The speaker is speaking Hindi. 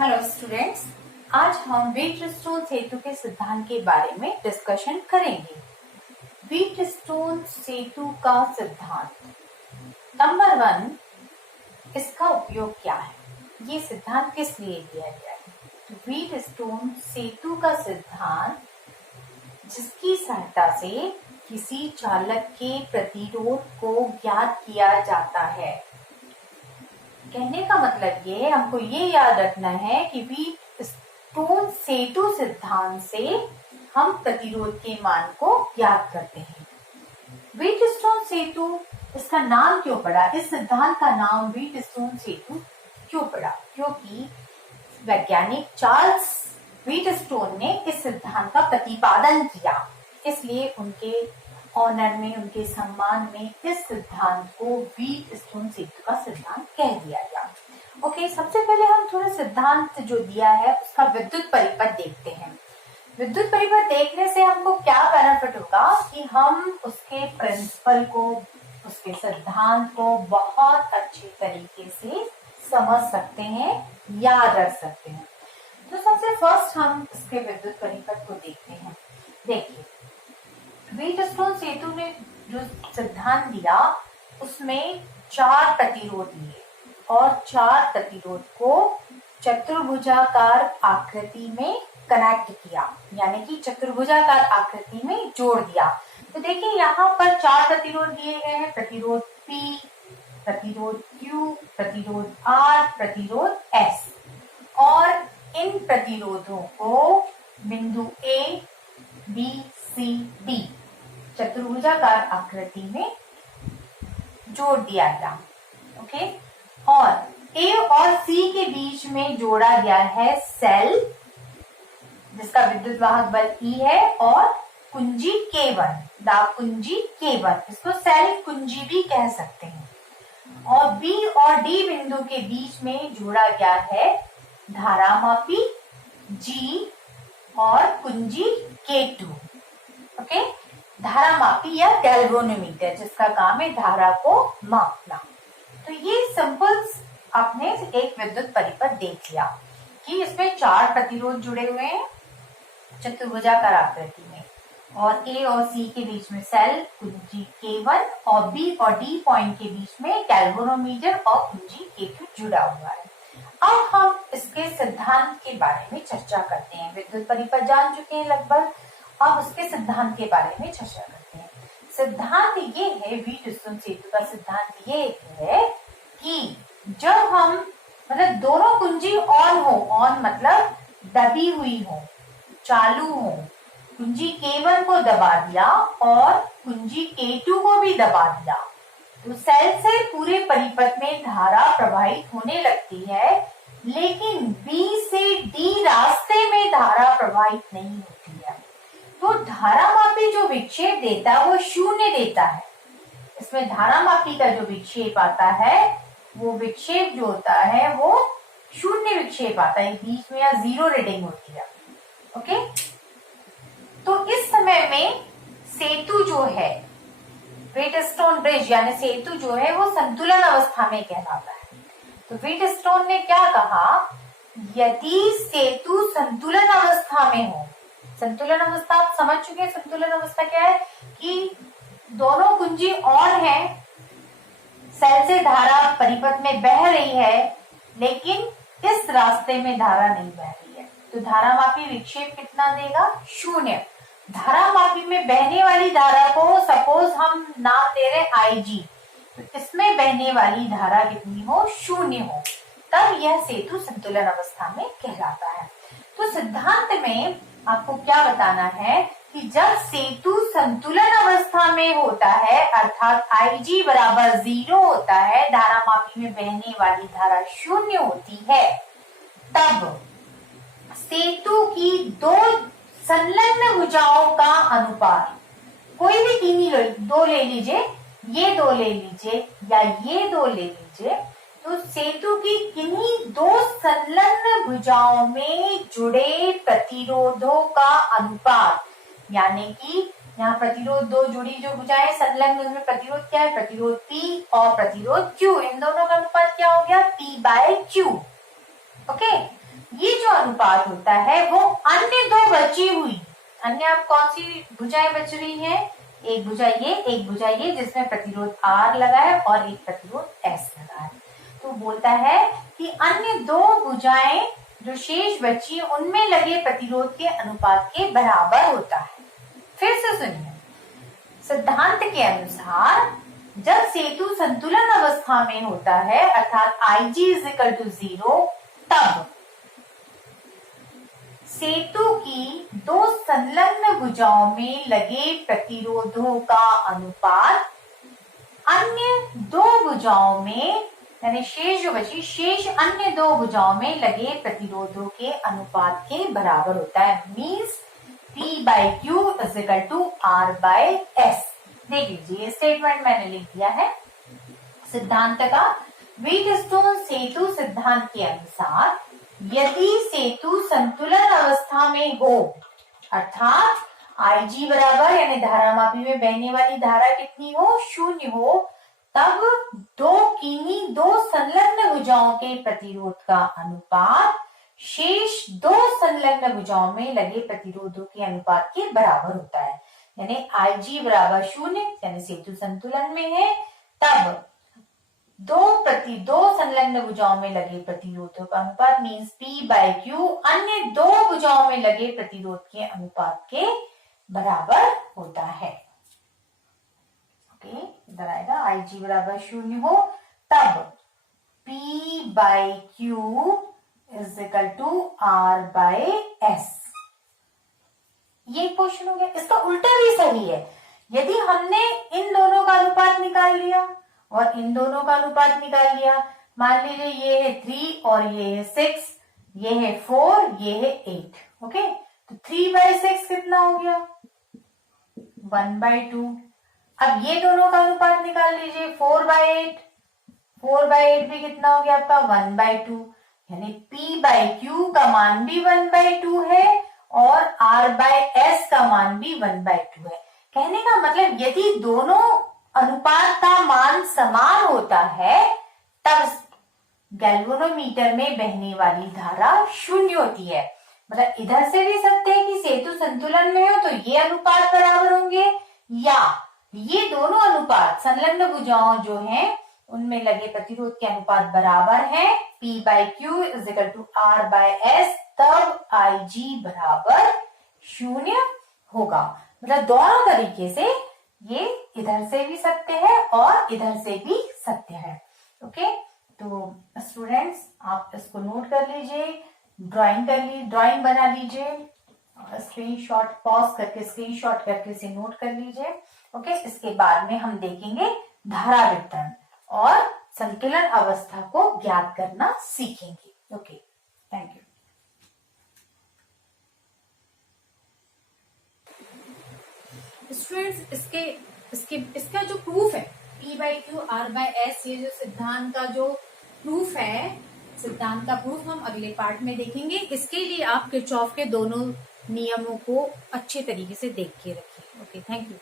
हेलो स्टूडेंट्स, आज हम व्हीटस्टोन सेतु के सिद्धांत के बारे में डिस्कशन करेंगे। व्हीटस्टोन सेतु का सिद्धांत नंबर 1, इसका उपयोग क्या है? ये सिद्धांत किस लिए दिया गया है? तो व्हीटस्टोन सेतु का सिद्धांत जिसकी सहायता से किसी चालक के प्रतिरोध को ज्ञात किया जाता है। कहने का मतलब ये है, हमको ये याद रखना है कि व्हीटस्टोन सेतु सिद्धांत से हम प्रतिरोध के मान को ज्ञात करते हैं। व्हीटस्टोन सेतु, इसका नाम क्यों पड़ा? इस सिद्धांत का नाम व्हीटस्टोन सेतु क्यों पड़ा? क्योंकि वैज्ञानिक चार्ल्स व्हीटस्टोन ने इस सिद्धांत का प्रतिपादन किया, इसलिए उनके ऑनर में, उनके सम्मान में इस सिद्धांत को व्हीटस्टोन सेतु का सिद्धांत कह दिया गया। ओके, सबसे पहले हम थोड़ा सिद्धांत जो दिया है उसका विद्युत परिपथ देखते हैं। विद्युत परिपथ देखने से हमको क्या बेनिफिट होगा कि हम उसके प्रिंसिपल को, उसके सिद्धांत को बहुत अच्छे तरीके से समझ सकते हैं, याद रख सकते हैं। तो सबसे फर्स्ट हम इसके विद्युत परिपथ को देखते हैं। देखिए, व्हीटस्टोन सेतु ने जो सिद्धांत दिया उसमें 4 प्रतिरोध लिए और 4 प्रतिरोध को चतुर्भुजाकार आकृति में कनेक्ट किया, यानी कि चतुर्भुजाकार आकृति में जोड़ दिया। तो देखिए, यहाँ पर 4 प्रतिरोध दिए गए हैं। प्रतिरोध P, प्रतिरोध Q, प्रतिरोध R, प्रतिरोध S, और इन प्रतिरोधों को बिंदु A, B, C, D चतुर्भुजाकार आकृति में जोड़ दिया गया। ओके, और A और C के बीच में जोड़ा गया है सेल, जिसका विद्युत वाहक बल E है, और कुंजी K1, दाब कुंजी K1, इसको सेल कुंजी भी कह सकते हैं। और B और D बिंदु के बीच में जोड़ा गया है धारामापी G और कुंजी K2। ओके, धारामापी या गैल्वेनोमीटर, जिसका काम है धारा को मापना। तो ये सिंपल आपने एक विद्युत परिपथ देख लिया कि इसमें 4 प्रतिरोध जुड़े हुए हैं चतुर्भुजाकार आकृति में, और A और C के बीच में सेल कुंजी K1 और B और D पॉइंट के बीच में गैल्वेनोमीटर और कुंजी K2 जुड़ा हुआ है। अब हम इसके सिद्धांत के बारे में चर्चा करते हैं। विद्युत परिपथ जान चुके हैं लगभग, अब उसके सिद्धांत के बारे में चर्चा करते हैं। सिद्धांत ये है, व्हीटस्टोन सेतु का सिद्धांत ये है कि जब हम मतलब दोनों कुंजी ऑन हो, ऑन मतलब दबी हुई हो, चालू हो, कुंजी K1 को दबा दिया और कुंजी K2 को भी दबा दिया, तो सेल से पूरे परिपथ में धारा प्रवाहित होने लगती है, लेकिन B से D रास्ते में धारा प्रवाहित नहीं होती है। तो धारामापी जो विक्षेप देता है वो शून्य देता है। इसमें धारामापी का जो विक्षेप आता है, वो विक्षेप जो होता है वो शून्य विक्षेप आता है, बीच में या 0 रीडिंग होती है। ओके, तो इस समय में सेतु जो है, व्हीटस्टोन ब्रिज यानी सेतु जो है, वो संतुलन अवस्था में कहलाता है। तो व्हीटस्टोन ने क्या कहा, यदि सेतु संतुलन अवस्था में हो, संतुलन अवस्था आप समझ चुके हैं। संतुलन अवस्था क्या है कि दोनों कुंजी ऑन है, सेल से धारा परिपथ में बह रही है, लेकिन इस रास्ते में धारा नहीं बह रही है, तो धारामापी विक्षेप कितना देगा? शून्य। धारामापी में बहने वाली धारा को सपोज हम नाम दे रहे IG, तो इसमें बहने वाली धारा कितनी हो? शून्य हो, तब यह सेतु संतुलन अवस्था में कहलाता है। तो सिद्धांत में आपको क्या बताना है कि जब सेतु संतुलन अवस्था में होता है, अर्थात IG बराबर 0 होता है, धारामापी में बहने वाली धारा शून्य होती है, तब सेतु की 2 संलग्न भुजाओं का अनुपात, कोई भी तीन 2 ले लीजिए, ये 2 ले लीजिए या ये 2 ले लीजिए, तो सेतु की किन्हीं 2 संलग्न भुजाओं में जुड़े प्रतिरोधों का अनुपात, यानी कि यहाँ प्रतिरोध 2 जुड़ी जो भुजाएं संलग्न, उसमें प्रतिरोध क्या है? प्रतिरोध P और प्रतिरोध Q, इन दोनों का अनुपात क्या हो गया? P/Q। ओके, ये जो अनुपात होता है वो अन्य दो बची हुई, अन्य आप कौन सी भुजाएं बच रही हैं, एक भुजा ये, एक भुजा ये जिसमें प्रतिरोध R लगा है और एक प्रतिरोध S लगा है। तो बोलता है कि अन्य दो भुजाएं जो शेष बची उनमें लगे प्रतिरोध के अनुपात के बराबर होता है। फिर से सुनिए, सिद्धांत के अनुसार जब सेतु संतुलन अवस्था में होता है अर्थात Ig 0, तब सेतु की दो संलग्न भुजाओं में लगे प्रतिरोधों का अनुपात अन्य दो भुजाओं में, यानी शेष जो बची, शेष अन्य दो भुजाओं में लगे प्रतिरोधों के अनुपात के बराबर होता है। Means P/Q = R/S। देख लीजिए, स्टेटमेंट मैंने लिख दिया है। सिद्धांत का व्हीटस्टोन सेतु सिद्धांत के अनुसार यदि सेतु संतुलन अवस्था में हो अर्थात Ig बराबर, यानी धारामापी में बहने वाली धारा कितनी हो, 0 हो, तब दो संलग्न भुजाओं के प्रतिरोध का अनुपात शेष दो संलग्न भुजाओं में लगे प्रतिरोधों के अनुपात के बराबर होता है। यानी Ig बराबर 0, यानी सेतु संतुलन में है, तब दो संलग्न भुजाओं में लगे प्रतिरोधों का अनुपात मीन्स P/Q अन्य दो भुजाओं में लगे प्रतिरोध के अनुपात के बराबर होता है। ओके, इधर आएगा Ig बराबर 0 हो तब P/Q = R/S। ये क्वेश्चन हो गया। इसका उल्टा भी सही है। यदि हमने इन दोनों का अनुपात निकाल लिया और इन दोनों का अनुपात निकाल लिया, मान लीजिए ये है 3 और ये है 6, ये है 4, ये है 8। ओके, तो 3/6 कितना हो गया, 1/2। अब ये दोनों का अनुपात निकाल लीजिए, 4/8, 4/8 भी कितना हो गया आपका, 1/2। यानी P/Q का मान भी 1/2 है और R/S का मान भी 1/2 है। कहने का मतलब यदि दोनों अनुपात का मान समान होता है तब गैल्वेनोमीटर में बहने वाली धारा 0 होती है। मतलब इधर से भी सकते हैं कि सेतु संतुलन में हो तो ये अनुपात बराबर होंगे, या ये दोनों अनुपात संलग्न भुजाओं जो हैं उनमें लगे प्रतिरोध के अनुपात बराबर हैं, P/Q = R/S, तब Ig बराबर 0 होगा। मतलब दोनों तरीके से ये इधर से भी सत्य है और इधर से भी सत्य है। ओके, तो स्टूडेंट्स आप इसको नोट कर लीजिए, ड्राइंग बना लीजिए, स्क्रीनशॉट पॉज करके स्क्रीनशॉट करके इसे नोट कर लीजिए। ओके, इसके बाद में हम देखेंगे धारा वितरण और संतुलन अवस्था को ज्ञात करना सीखेंगे। Okay, thank you. स्टूडेंट्स इसका जो प्रूफ है P/Q R/S, ये जो सिद्धांत का जो प्रूफ है, सिद्धांत का प्रूफ हम अगले पार्ट में देखेंगे। इसके लिए आप किरचॉफ के दोनों नियमों को अच्छे तरीके से देख के रखिए। Okay, thank you.